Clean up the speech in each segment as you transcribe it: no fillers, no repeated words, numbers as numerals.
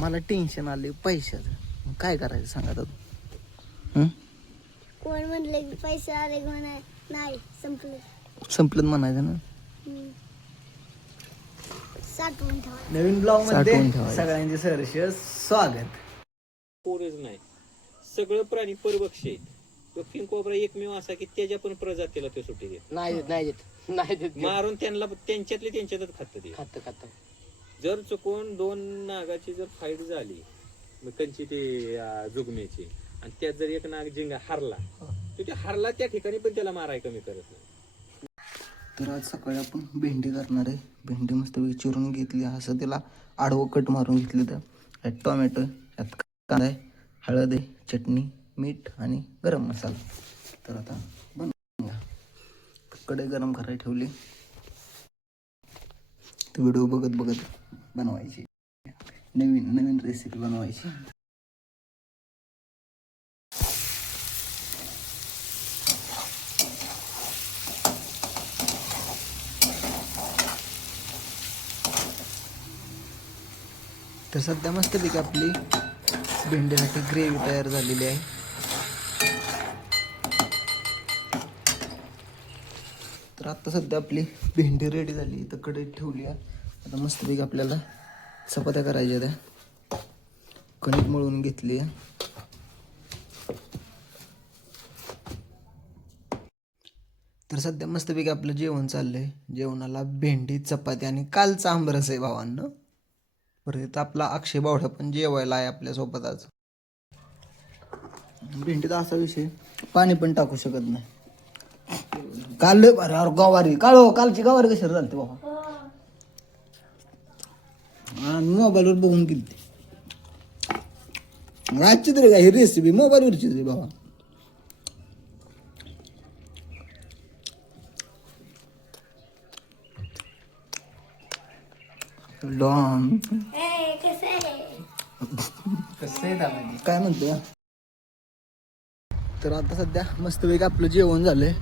मला टेन्शन आले पैशाचं, काय करायचं सांगा आता. कोण म्हणले की पैसे आले नाही संपले. संपलं म्हणायचं ना. साठवून ठेवा. नवीन ब्लॉग मध्ये सगळ्यांचे सहर्ष स्वागत. कोणच नाही, सगळं प्राणी परभक्षी आहेत. तो किंग कोब्रा एकमेव असा की त्याच्या पण प्रजातीला तो सुट्टी देत नाही मारून त्यांना त्यांच्यातच खात. जर चुकून दोन नागाची जर फाईट झाली मग त्यांची ते जुगमेची, आणि त्यात जर एक नाग जिंगा हरला तर ते हरला त्या ठिकाणी पण त्याला माराय कमी करत नाही. तर आज सकाळी आपण भेंडी करणार आहे. भेंडी मस्त चिरून घेतली, असं त्याला आडवं कट मारून घेतली. तर यात टोमॅटो, यात कांदा आहे, हळद आहे, चटणी, मीठ आणि गरम मसाला. तर आता बनवूया. कढई गरम करायला ठेवली. तर व्हिडिओ बघत बघत बनवायची, नवीन रेसिपी बनवायची. तर सध्या मस्तपैकी आपली भेंडीसाठी ग्रेव्ही तयार झालेली आहे. तर आता सध्या आपली भेंडी रेडी झाली. तर कढईत ठेवली आहे. आता मस्तपैकी आपल्याला चपात्या करायच्या त्या. कणिक मळून घेतली आहे. तर सध्या मस्तपैकी आपलं जेवण चाललंय. जेवणाला भेंडी, चपाती आणि कालचा आंबरस आहे भावांना. बरं, तर आपला अक्षय बावडा पण जेवायला आहे आपल्यासोबत आज. भेंडीचा असा विषय, पाणी पण टाकू शकत नाही. काल लय भारी अरे गवारी, कालची गवारी कशाला झालते बाबा. मोबाईलवर बघून केली. आजची तरी काय ही रेसिपी मोबाईलवरचीच आहे बाबा. काय म्हणतो. तर आता सध्या मस्तपैकी आपलं जेवण झालंय.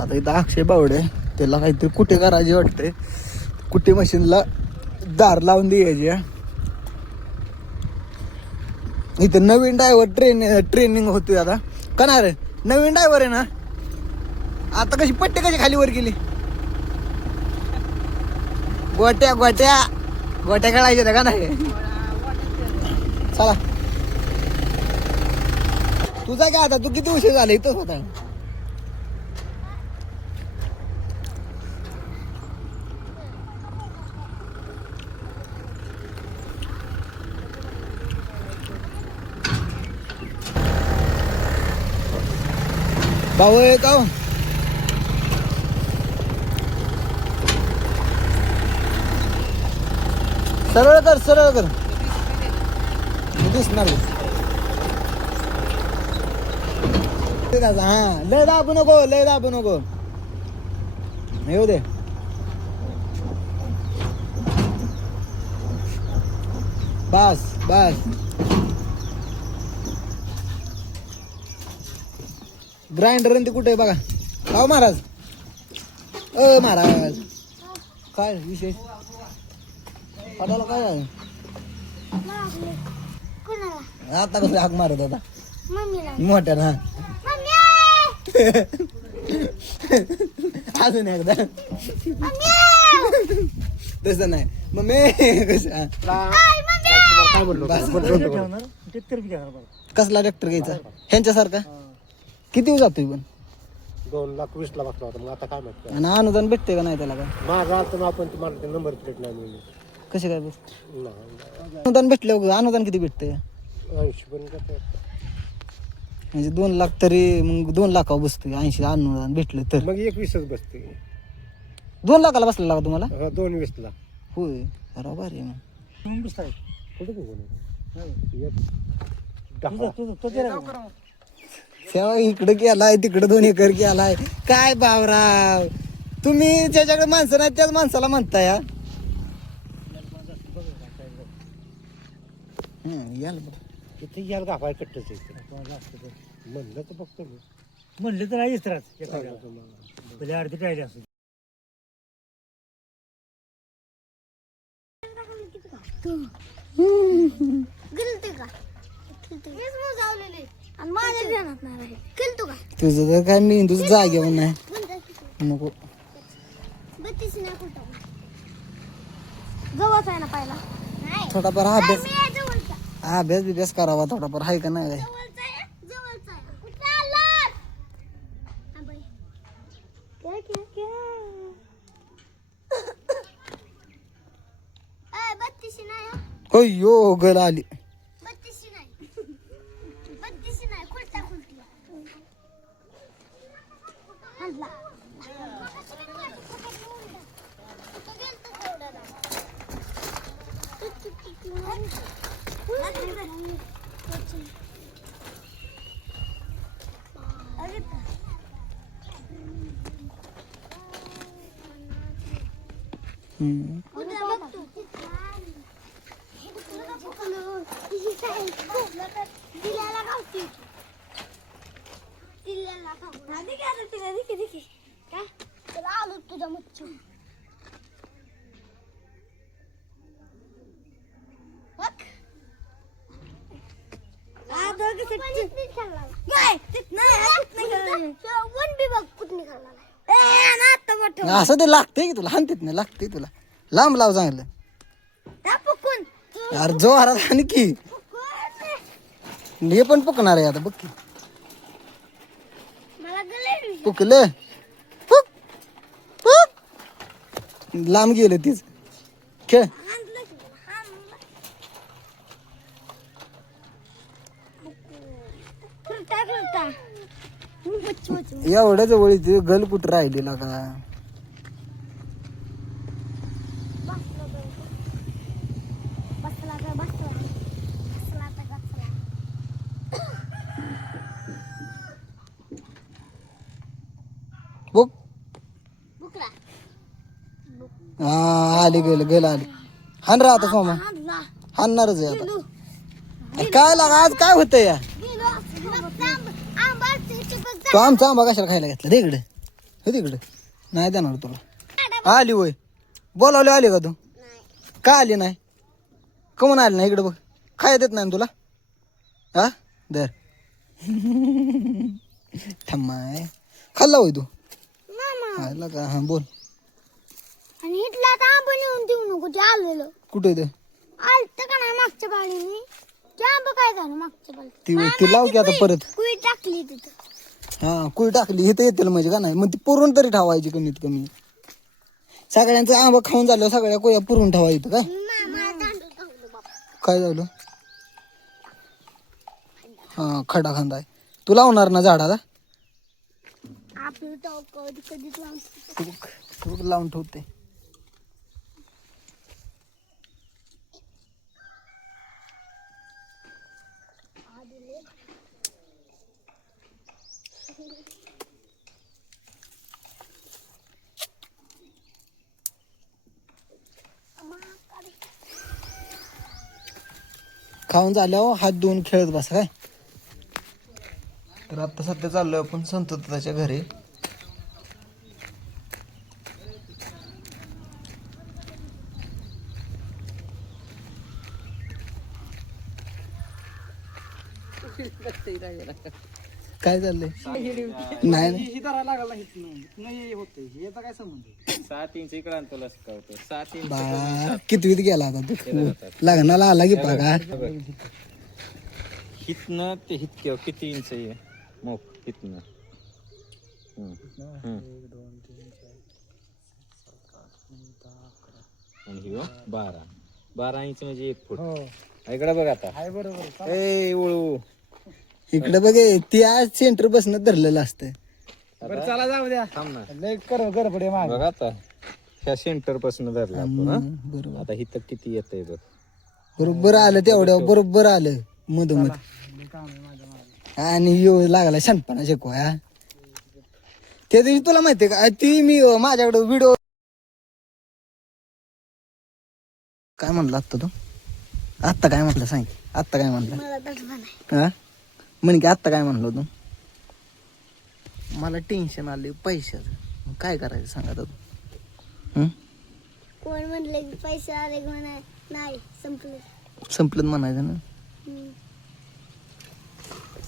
आता इथं अक्षय बावडे, त्याला काहीतरी कुठे करायचे वाटते. कुठे मशीनला दार लावून द्यायची. इथं नवीन ड्रायव्हर ट्रेनिंग होतोय आता. का नाही रे, नवीन ड्रायव्हर आहे ना. आता कशी पट्टी कशी खाली वर गेली. गोट्या खेळायच्या का नाही. चला तुझा काय आता, तू किती उशीर झाला इथंच होता. भाऊ आहे का सरळ कर दिसणार. हा लय दाबू नको येऊ दे. बस ग्राइंडर ते कुठे आहे बघा. हो महाराज, महाराज काय विशेष पडायला काय आहे. आता कसं हाक मारत होता मोठ्या ना. अजून एकदा तसं नाही मम्मी. कसला ट्रॅक्टर घ्यायचा ह्यांच्यासारखा. किती जातोय पण 2,20,000 बसला होता. मग आता काय माहिती आणि अनुदान भेटते का नाही त्याला. काय माझा आता आपण तुम्हाला ते नंबर प्लेट नाही मिळली. कसे काय अनुदान भेटले. अनुदान किती भेटते 80 पण म्हणजे 2 लाख तरी. मग 2 लाखावर बसतोय 80 अनुदान भेटलं तर. मग 21च बसते. 2 लाखाला बसलेला का तुम्हाला. 2,20,000 होय बरोबर आहे. मग सेवा इकडे केलाय तिकडे 2 एकर केलाय. काय बाबराव तुम्ही ज्याच्याकडे माणसं नाही त्याच माणसाला म्हणताय. याल तिथे याल गाफाय कट्टच म्हणलं तर बघतो मी. म्हणले तर आहेच त्रास अर्धी टाळली असं. तू गेलते का मीच मोजावलेले आणि माझ्या ध्यानात नाही राहिले गेलतो का तुझं तर काय मेंदूच जागेवर नाही नको 32 नाही कुठं जवळच आहे ना पहिला नाही थोडाफार अभ्यास मी आहे जवळचा अभ्यास बिभ्यास करावा थोडाफार आहे का नाही जवळचा आहे कुठं आलात हा बाई क्या ए 32 नाही हो. हो यो गल आली 32 नाही 32 नाही खुलता खुलती हल्ला हम्म. तुझा मच्छू असं ते लागतंय की तुला हानतेत नाही लागतंय तुला लांब लाव चांगलं यार जोरात आणि की हे पण पुकणार आहे आता बघ की पुकलं पुक पुक लांब गेलं तीच खेळ एवढ्या जवळ इथे गल कुठं राहिलेला का बघ हा आली गल आली हान रा आता सोमा हाणणारच आहे आता अरे काय लागा आज काय होतंय या तो आमचा आंबा कशाला खायला घेतला रे इकडे हो तिकडे नाही देणार तुला आली वय बोलावले आली का तू का आली नाही कमून आली नाही इकडे बघ खाय देत नाही ना तुला हा दर थांबाय खाल्ला होय तू खायला का हा बोल आणि इथला आता आंबा नेऊन देऊ नको ते आलेलं कुठे ते आलत का नाही मागच्या बाळीने ते आंबा काय झालं मागच्या बाळी ती लाव की आता परत कुई टाकली तिथं हा कुई टाकली इथं येतील म्हणजे का नाही मग ती पुरून तरी ठेवायची कमीत कमी सगळ्यांचं आंबा खाऊन झालं सगळ्या कोया पुरून ठेवायचं काय मला तांदूळ टाकलं बाबा काय झालं हा खडा खांदा आहे तू लावणार ना झाडाला आपलं तो कधी कधीच लावतो तू लावून ठेवते खाऊन झाल्यावर हात धुवून खेळत बसा काय तर आता सध्या चाललोय आपण संतताच्या घरी काय चाललंय नाही 7 इंच इकडे आणतो लसकावतो 7 इंच बाळा कितवीत गेला आता तू लग्नाला आला की बघा हितनं ते हितके किती इंच आहे मोक हितनं 12 इंच म्हणजे 1 फूट इकडे बघ आता ए वळू इकडे बघ ती आज सेंटर बसणं धरलेलं असतं चला जाऊ द्या थांब ना बघ आता ह्या सेंटर पासून धरलं आपण हा? बरोबर आता हिथं किती येतंय बघ बरोबर आलं तेवढ्या बरोबर आलं मधोमध आणि यो लागला शानपणा शिकवाया त्या दिवशी तुला माहितीये का ती मी माझ्याकडे व्हिडिओ काय म्हणला आत्ता तू आत्ता काय म्हटलं सांग आत्ता काय म्हणलं मला तसं नाही हा म्हण की आत्ता काय म्हणलो तू मला टेन्शन आले पैशाचं काय करायचं सांगा तू कोण म्हणले की पैसे आले म्हणाय नाही संपलं. संपलं म्हणायचं ना.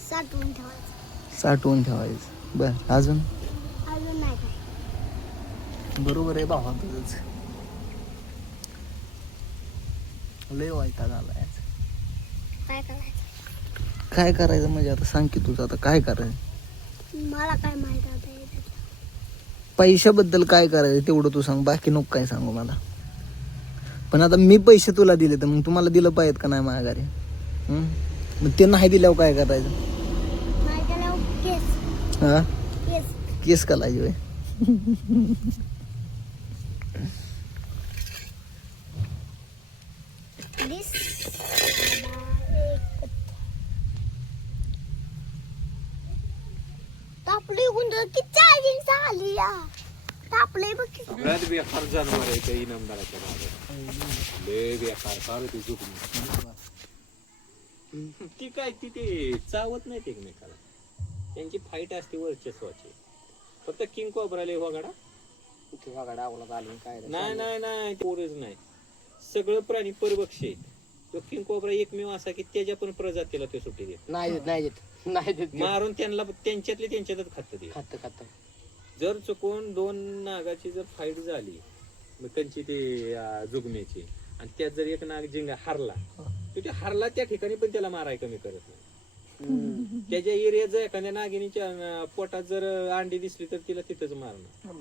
साठवून ठेवायचं. साठवून ठेवायचं. बर अजून अजून नाही काय. बरोबर आहे भावा तुझंच. लय वैताग आलाय आज. काय करायचं? काय करायचं म्हणजे आता सांग की तुझं आता काय करायचं. मला काय माहित आता हे. पैशाबद्दल काय करायचं तेवढं तू सांग, बाकी नको काय सांगू मला. पण आता मी पैसे तुला दिले तर मग तुम्हाला दिलं पाहिजेत का नाही माघारी? मग ते नाही दिल्यावर काय करायचं? नाही केल्यावर केस. हा केस. केस करायची होय. दिस. तापली गुंड की चार्जिंग झाली या. तापले बघ की. सगळ्यात बेकार जानवर आहे त्या इनामदाराच्या मागे. लय बेकार फार ते झुकणे. ती काय ती ते चावत नाहीत एकमेकाला. त्यांची फाईट असते वर्चस्वाची. फक्त किंग कोब्रा लय वगाडा. नाही नाही नाही पोरच नाही. सगळं प्राणी परभक्षी आहेत. तो किंग कोब्रा एकमेव असा की त्याच्या पण प्रजातीला ते सुट्टी देत नाही मारून त्यांना त्यांच्यातले त्यांच्यातच खात. जर चुकून दोन नागाची जर फाईट झाली मग त्यांची ते जुगमेची आणि त्यात जर एक नाग जिंगा हारला तर ते हारला त्या ठिकाणी पण त्याला माराय कमी करत नाही. त्याच्या एरियात जर एखाद्या नागिनीच्या पोटात जर अंडी दिसली तर तिला तिथंच मारणं.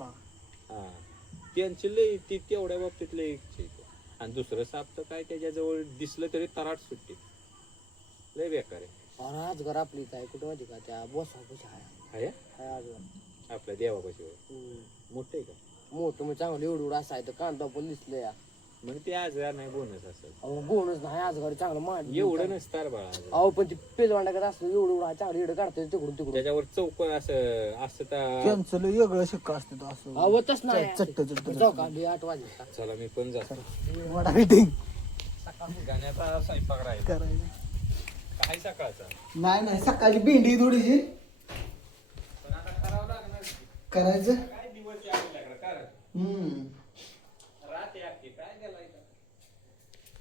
हा त्यांची लय ती तेवढ्या बाबतीत लय इच्छा आहे. आणि दुसरं साप तर काय त्याच्याजवळ दिसलं तरी तराट सुटते. लय बेकार आहे. आज घर आपली काय कुठं माहिती का त्या बॉस ऑफिस आहे आपल्या देवापाशी मोठं आहे का? मोठं म्हणजे चांगलं एवढं असायचं कांदा पण दिसलं या. म्हणजे ते आज नाही बोनस असेल. अहो गोणच नाही आज घर चांगलं मान एवढं नसतं बाळा. अहो पण ते पेलवांडाकडे असतं एवढं चांगलं एवढं काढतोय तिकडून त्याच्यावर चौक असं असं त्यांचं लय वेगळं शिक्का असतं असं. आवतच नाही चट्ट चट्ट जाऊ का 8 वाजता. चला मी पण जातो. वडा मिटिंग गाण्याचा स्वयंपाक राहील करायचं. काय सकाळचा नाही नाही सकाळची भेंडी थोडीशी पण आता करावं लागणार. करायचं. काय दिवस यावे कारण रात आहे काय गेला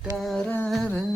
करार